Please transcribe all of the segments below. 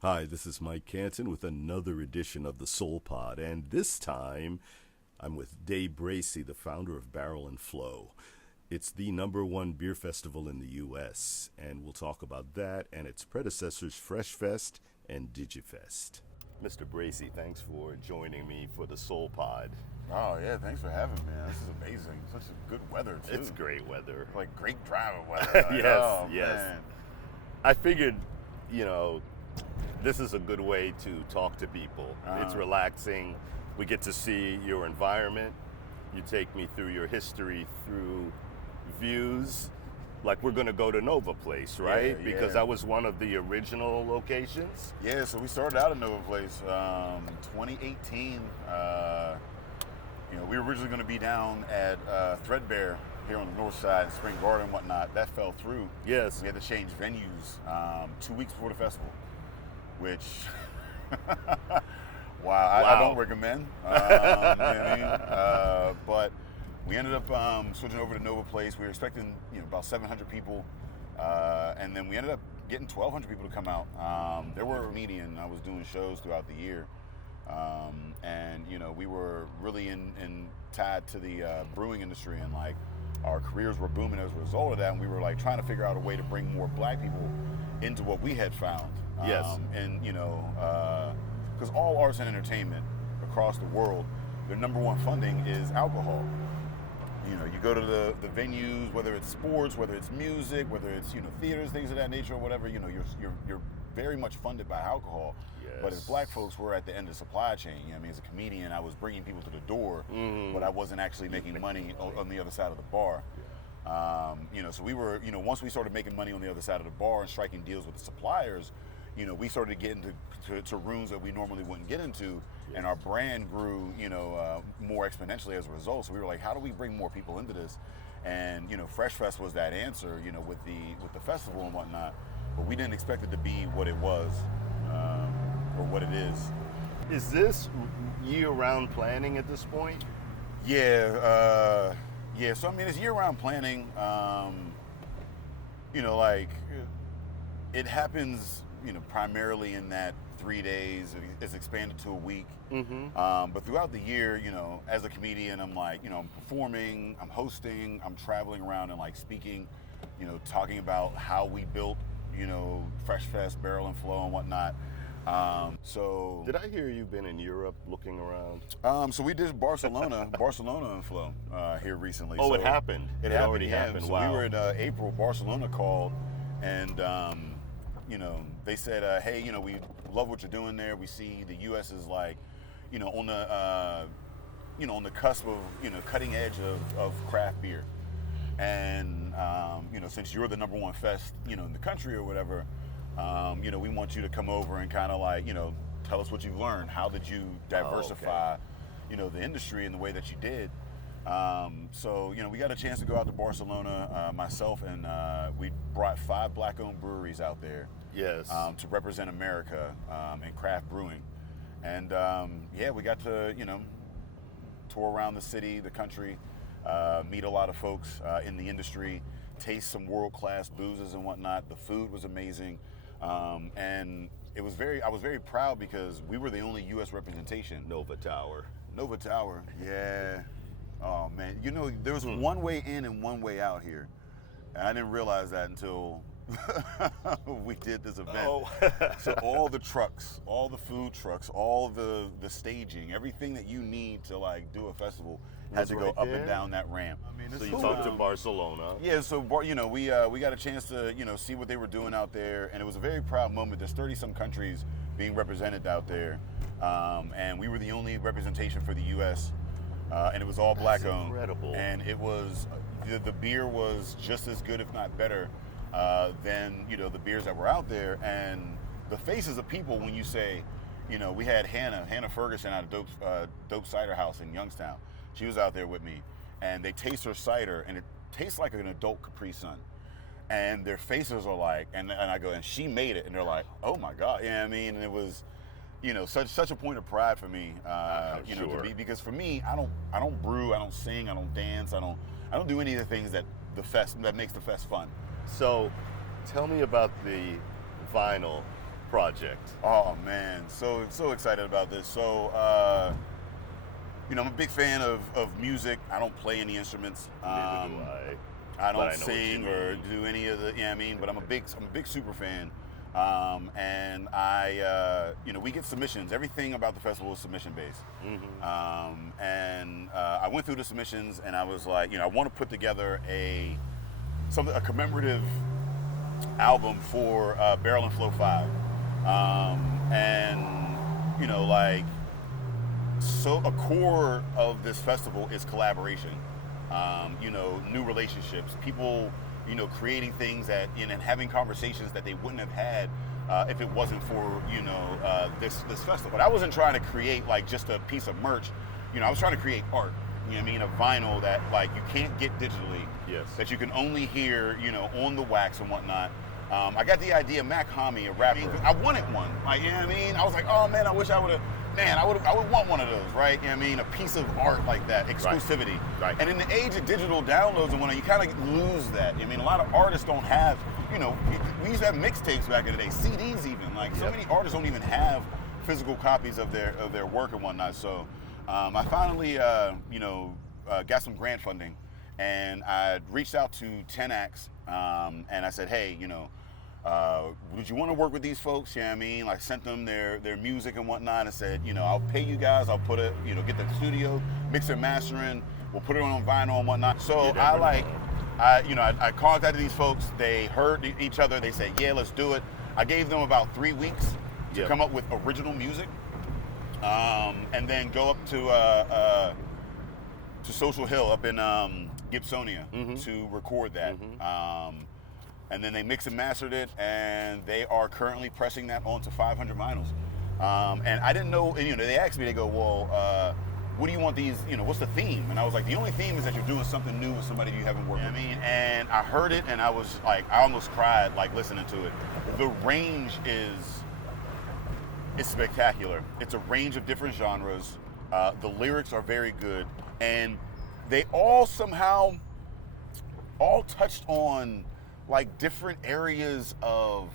Hi, this is Mike Canton with another edition of the Soul Pod, and this time I'm with Dave Bracey, the founder of Barrel and Flow. It's the number one beer festival in the U.S., and we'll talk about that and its predecessors, Fresh Fest and Digifest. Mr. Bracey, thanks for joining me for the Soul Pod. Oh yeah, thanks for having me, man. This is amazing. Such a good weather too. It's great weather. Like great driving weather. Like, Yes, oh, yes. Man. I figured, this is a good way to talk to people. It's relaxing. We get to see your environment. You take me through your history, through views. Like we're gonna go to Nova Place, right? Yeah, Because yeah. that was one of the original locations. Yeah, so we started out at Nova Place 2018. We were originally going to be down at Threadbare here on the north side, Spring Garden and whatnot. That fell through. Yes. We had to change venues 2 weeks before the festival, which, I don't recommend. You know what I mean? But we ended up switching over to Nova Place. We were expecting about 700 people, and then we ended up getting 1,200 people to come out. There were a comedian. I was doing shows throughout the year. And we were really tied to the brewing industry, and like our careers were booming as a result of that, and we were like trying to figure out a way to bring more black people into what we had found. Yes. And because all arts and entertainment across the world, their number one funding is alcohol. You go to the venues, whether it's sports, whether it's music, whether it's theaters, things of that nature, or whatever. You're very much funded by alcohol. Yes. But as black folks, we're at the end of the supply chain. As a comedian, I was bringing people to the door, but I wasn't actually making money on the other side of the bar. So we were, once we started making money on the other side of the bar and striking deals with the suppliers, we started getting to rooms that we normally wouldn't get into, and our brand grew, more exponentially as a result. So we were like, how do we bring more people into this? And Fresh Fest was that answer, with the festival and whatnot. But we didn't expect it to be what it was, or what it is. Is this year-round planning at this point? Yeah. So it's year-round planning. It happens, primarily in that 3 days. It's expanded to a week. But throughout the year, as a comedian, I'm like, I'm performing, I'm hosting, I'm traveling around and like speaking, talking about how we built, Fresh Fest, Barrel and Flow and whatnot. Did I hear you've been in Europe looking around? So we did Barcelona and Flow here recently. Oh, so it happened. It already happened. So wow. we were in April. Barcelona called, and they said, "Hey, we love what you're doing there. We see the U.S. is like, on the cusp of cutting edge of craft beer, and since you're the number one fest in the country or whatever." We want you to come over and kind of like, tell us what you've learned. How did you diversify, the industry in the way that you did? So we got a chance to go out to Barcelona, myself, and we brought 5 black-owned breweries out there. Yes. To represent America in craft brewing. And we got to, tour around the city, the country, meet a lot of folks in the industry, taste some world-class boozes and whatnot. The food was amazing. And I was very proud because we were the only U.S. representation. Nova Tower, yeah. Oh man, there was one way in and one way out here, and I didn't realize that until we did this event. Oh. So all the trucks, all the food trucks, all the staging, everything that you need to like do a festival had Was to go right up there? and down that ramp. So you talked to Barcelona. Yeah, so we got a chance to see what they were doing out there, and it was a very proud moment. There's 30-some countries being represented out there, and we were the only representation for the U.S. And it was all black owned. Incredible. And it was the beer was just as good, if not better, than the beers that were out there. And the faces of people when you say, we had Hannah Ferguson out of Dope Cider House in Youngstown. She was out there with me, and they taste her cider, and it tastes like an adult Capri Sun. And their faces are like, and I go, and she made it, and they're like, oh my God, And it was, such a point of pride for me, Sure. to be, because for me, I don't brew, I don't sing, I don't dance, I don't do any of the things that makes the fest fun. So tell me about the vinyl project? Oh man, so excited about this. So I'm a big fan of music. I don't play any instruments. Neither do I. I But don't I know what you sing or mean. do any of the, but I'm a big super fan. And I, we get submissions. Everything about the festival is submission based. And I went through the submissions, and I was like, I want to put together a commemorative album for Barrel and Flow 5. And like, so a core of this festival is collaboration. New relationships, people, creating things that, and having conversations that they wouldn't have had if it wasn't for, this festival. But I wasn't trying to create like just a piece of merch. I was trying to create art. A vinyl that like you can't get digitally. Yes. That you can only hear, on the wax and whatnot. I got the idea, Mac Hami, a rapper. I wanted one. Like, I was like, oh man, I wish I would have. Man, I would want one of those, right? A piece of art like that, exclusivity. Right. And in the age of digital downloads and whatnot, you kind of lose that. A lot of artists don't have, we used to have mixtapes back in the day, CDs even. Like, so many artists don't even have physical copies of their work and whatnot. So I finally, got some grant funding, and I reached out to 10 acts, and I said, hey, would you want to work with these folks? Like, sent them their music and whatnot, and said, I'll pay you guys. I'll put it, get the studio, mix and mastering. We'll put it on vinyl and whatnot. So I contacted these folks. They heard each other. They said, yeah, let's do it. I gave them about 3 weeks to come up with original music, and then go up to Social Hill up in Gibsonia to record that. And then they mixed and mastered it, and they are currently pressing that onto 500 vinyls. And I didn't know, they asked me, they go, well, what do you want these, what's the theme? And I was like, the only theme is that you're doing something new with somebody you haven't worked with. And I heard it, and I was like, I almost cried, like, listening to it. The range is spectacular. It's a range of different genres. The lyrics are very good, and they all somehow touched on like different areas of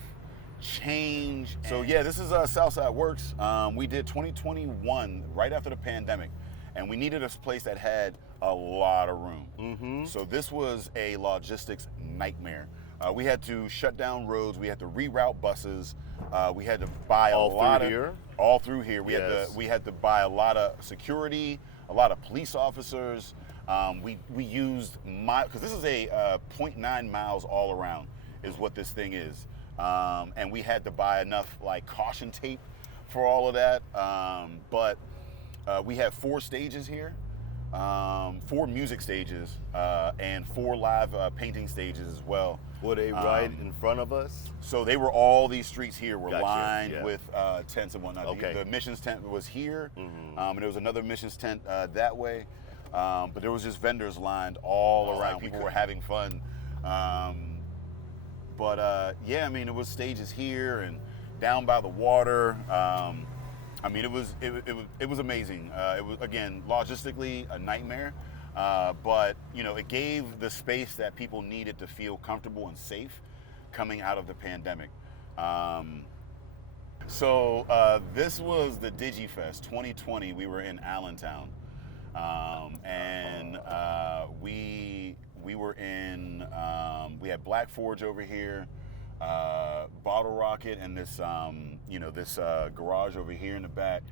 change. So yeah, this is Southside Works. We did 2021 right after the pandemic, and we needed a place that had a lot of room. So this was a logistics nightmare. We had to shut down roads. We had to reroute buses. We had to buy all through here. We had to buy a lot of security, a lot of police officers. We used because this is a 0.9 miles all around is what this thing is, and we had to buy enough like caution tape for all of that. But we have 4 stages here, 4 music stages, and 4 live painting stages as well. Were they right in front of us? So they were, all these streets here were Gotcha, lined with tents and whatnot. Okay. The missions tent was here, and there was another missions tent that way. But there was just vendors lined all around. People were having fun. It was stages here and down by the water. It was amazing. It was, again, logistically a nightmare, but it gave the space that people needed to feel comfortable and safe coming out of the pandemic. This was the DigiFest 2020. We were in Allentown. We were in, we had Black Forge over here, Bottle Rocket, and this garage over here in the back.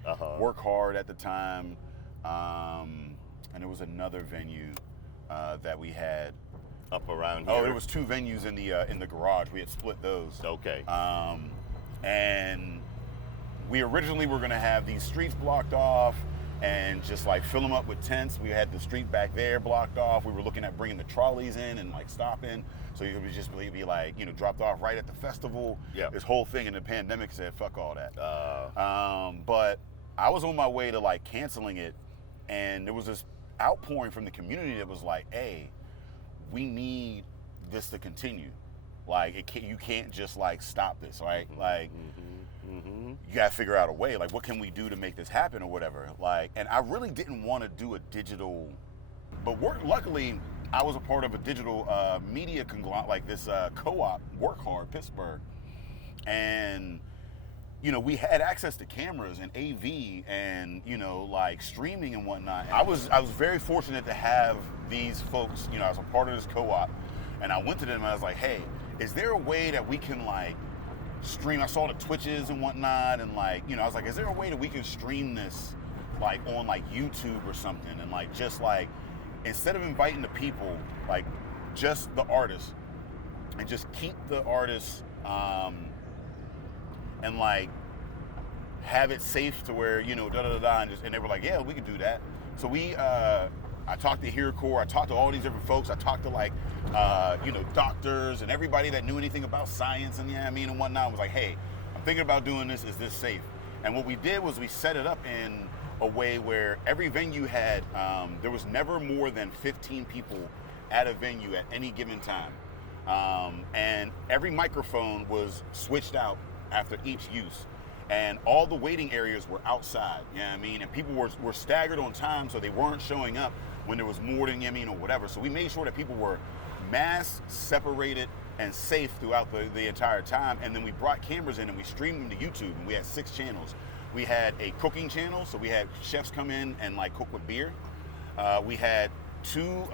Work Hard at the time, and there was another venue that we had up around here. Oh, there was 2 venues in the garage. We had split those. Okay. And we originally were going to have these streets blocked off and just like fill them up with tents. We had the street back there blocked off. We were looking at bringing the trolleys in and like stopping, so you could just be like, dropped off right at the festival. Yeah. This whole thing, and the pandemic said, fuck all that. But I was on my way to like canceling it, and there was this outpouring from the community that was like, hey, we need this to continue. Like, you can't just like stop this, right? Like, you gotta figure out a way. Like, what can we do to make this happen or whatever? Like, and I really didn't want to do a digital, but luckily I was a part of a digital media conglomerate, like this co-op, Work Hard, Pittsburgh, and we had access to cameras and AV and like streaming and whatnot. I was very fortunate to have these folks. I was a part of this co-op, and I went to them and I was like, hey, is there a way that we can like stream? I saw the Twitches and whatnot, and like I was like, is there a way that we can stream this like on like YouTube or something, and like just like instead of inviting the people, like just the artists, and just keep the artists and like have it safe to where and they were like, yeah, we could do that. So I talked to HereCore, I talked to all these different folks, I talked to like doctors and everybody that knew anything about science and and whatnot. I was like, hey, I'm thinking about doing this, is this safe? And what we did was we set it up in a way where every venue had there was never more than 15 people at a venue at any given time, and every microphone was switched out after each use, and all the waiting areas were outside, and people were staggered on time, so they weren't showing up when there was more than or whatever. So we made sure that people were masked, separated, and safe throughout the entire time. And then we brought cameras in and we streamed them to YouTube, and we had 6 channels. We had a cooking channel, so we had chefs come in and like cook with beer. We had 2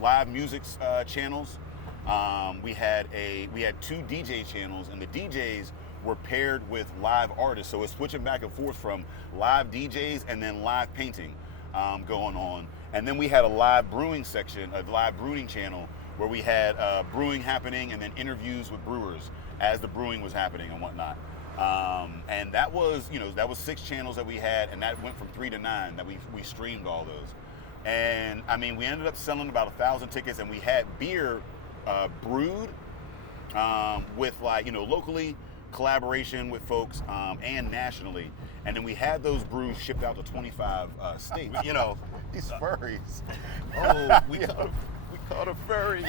live music channels. We had 2 DJ channels, and the DJs were paired with live artists, so it's switching back and forth from live DJs and then live painting going on. And then we had a live brewing section, a live brewing channel, where we had brewing happening and then interviews with brewers as the brewing was happening and whatnot. And that was 6 channels that we had, and that went from 3 to 9 that we streamed all those. And we ended up selling about 1,000 tickets, and we had beer brewed with like locally, collaboration with folks and nationally, and then we had those brews shipped out to 25 states. These furries. Oh, we caught a furry.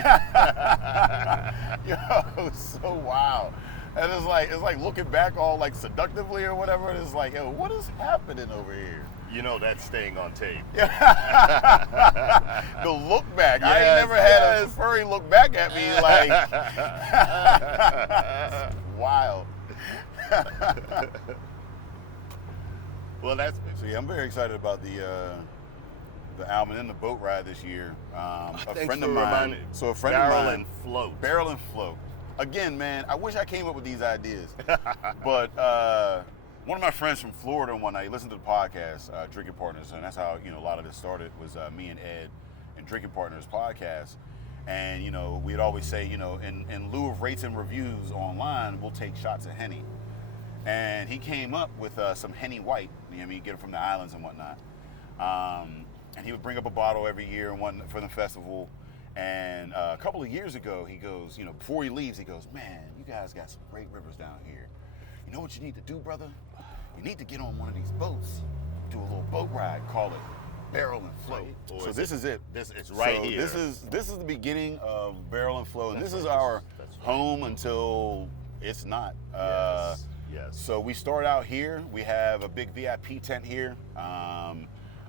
So wow. And it's like looking back all like seductively or whatever, and it's like, yo, what is happening over here? That's staying on tape. The look back. Yes, I ain't never had a furry look back at me like wild. Well, so yeah, I'm very excited about the album and the boat ride this year. A friend of mine. So a friend of mine. Barrel and Float. Barrel and Float. Again, man, I wish I came up with these ideas, but one of my friends from Florida one night listened to the podcast, Drinking Partners, and that's how a lot of this started. Was me and Ed and Drinking Partners podcast, and we'd always say in lieu of rates and reviews online, we'll take shots of Henny, and he came up with some Henny White. Get it from the islands and whatnot, and he would bring up a bottle every year and one for the festival. And a couple of years ago, he goes, before he leaves, he goes, man, you guys got some great rivers down here. You know what you need to do, brother? You need to get on one of these boats, do a little boat ride, call it Barrel and Float. So this is it. It's right here. This is the beginning of Barrel and Float, and this is our home until it's not. Yes. So we start out here. We have a big VIP tent here.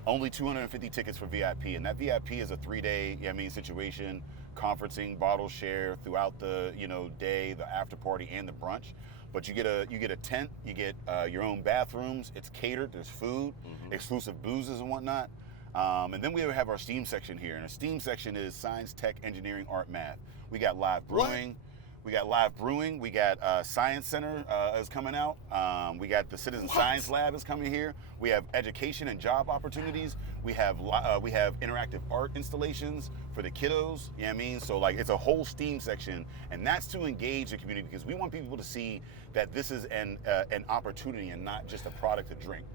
Only 250 tickets for VIP, and that VIP is a 3-day, situation, conferencing, bottle share throughout the day, the after party, and the brunch. But you get a tent, you get your own bathrooms. It's catered. There's food, exclusive boozes and whatnot. And then we have our STEAM section here, and the STEAM section is science, tech, engineering, art, math. We got live brewing. We got Science Center is coming out. We got the Citizen Science Lab is coming here. We have education and job opportunities. We have interactive art installations for the kiddos. So like it's a whole STEAM section, and that's to engage the community because we want people to see that this is an opportunity and not just a product to drink.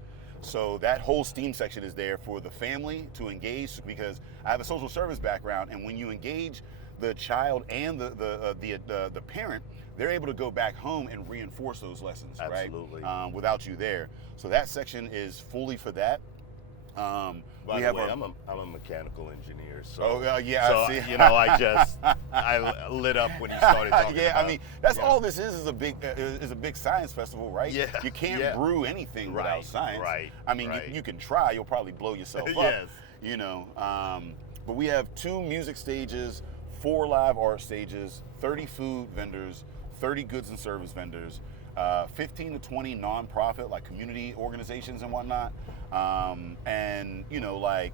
So that whole STEAM section is there for the family to engage, because I have a social service background, and when you engage the child and the parent, they're able to go back home and reinforce those lessons. Absolutely. Right? Without you there. So that section is fully for that. By the way, I'm a mechanical engineer, so I see. I lit up when you started talking. Yeah, that's all this is a big science festival, right? Yeah. You can't brew anything without science. Right. You can try. You'll probably blow yourself up. Yes. But we have 2 music stages, 4 live art stages, 30 food vendors, 30 goods and service vendors. 15 to 20 nonprofit, like community organizations and whatnot. And, you know, like,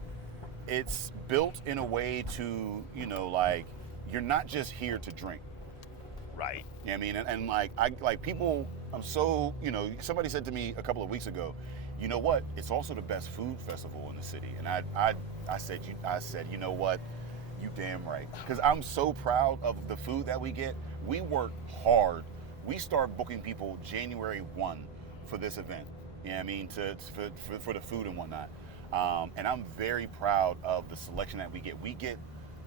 it's built in a way to, you know, like, you're not just here to drink. Right. You know what I mean? And like people, I'm so, you know, somebody said to me a couple of weeks ago, you know what? It's also the best food festival in the city. And I said, you know what? You damn right. Because I'm so proud of the food that we get. We work hard. We start booking people January 1 for this event. You know what I mean? For the food and whatnot. And I'm very proud of the selection that we get. We get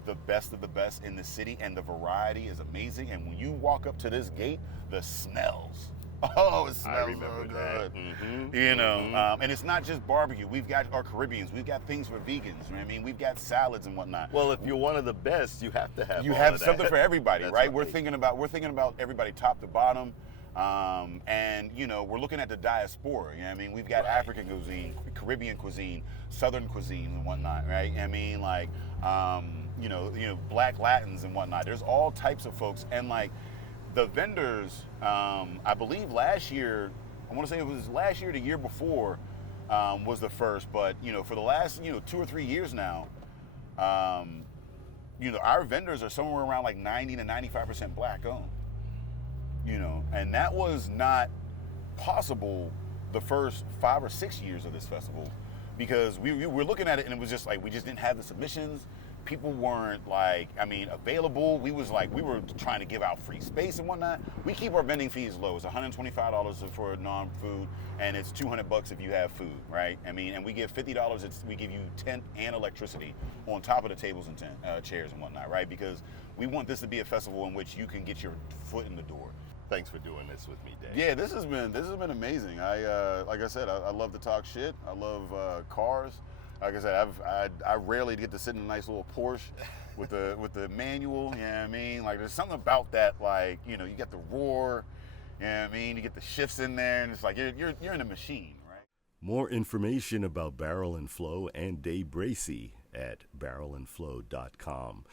the best of the best in the city, and the variety is amazing. And when you walk up to this gate, the smells. Oh, it smells so good. Mm-hmm. You know, and it's not just barbecue. We've got our Caribbeans. We've got things for vegans. You know what I mean? We've got salads and whatnot. Well, if you're one of the best, you have to have. You all have of something that. for everybody, That's right? We're thinking about everybody top to bottom. And you know, we're looking at the diaspora. You know what I mean? We've got African cuisine, Caribbean cuisine, Southern cuisine and whatnot, right? I mean, like, you know, Black Latins and whatnot. There's all types of folks, and like the vendors. I believe last year, I want to say it was last year, the year before, was the first. But you know, for the last 2 or 3 years now, you know, our vendors are somewhere around like 90 to 95% Black owned. You know, and that was not possible the first 5 or 6 years of this festival, because we were looking at it and it was just like we just didn't have the submissions. People weren't available. We were trying to give out free space and whatnot. We keep our vending fees low. It's $125 for non-food, and it's $200 if you have food, right? I mean, and we give $50. We give you tent and electricity on top of the tables and chairs and whatnot, right? Because we want this to be a festival in which you can get your foot in the door. Thanks for doing this with me, Dave. Yeah, this has been amazing. Like I said, I love to talk shit. I love cars. Like I said, I rarely get to sit in a nice little Porsche with the manual. You know what I mean? Like, there's something about that. Like, you know, you get the roar. You know what I mean? You get the shifts in there, and it's like you're in a machine, right? More information about Barrel and Flow and Dave Bracey at barrelandflow.com.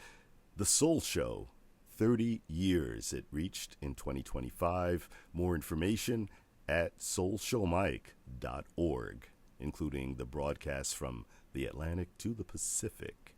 The Soul Show. 30 years it reached in 2025. More information at soulshowmike.org, including the broadcasts from the Atlantic to the Pacific.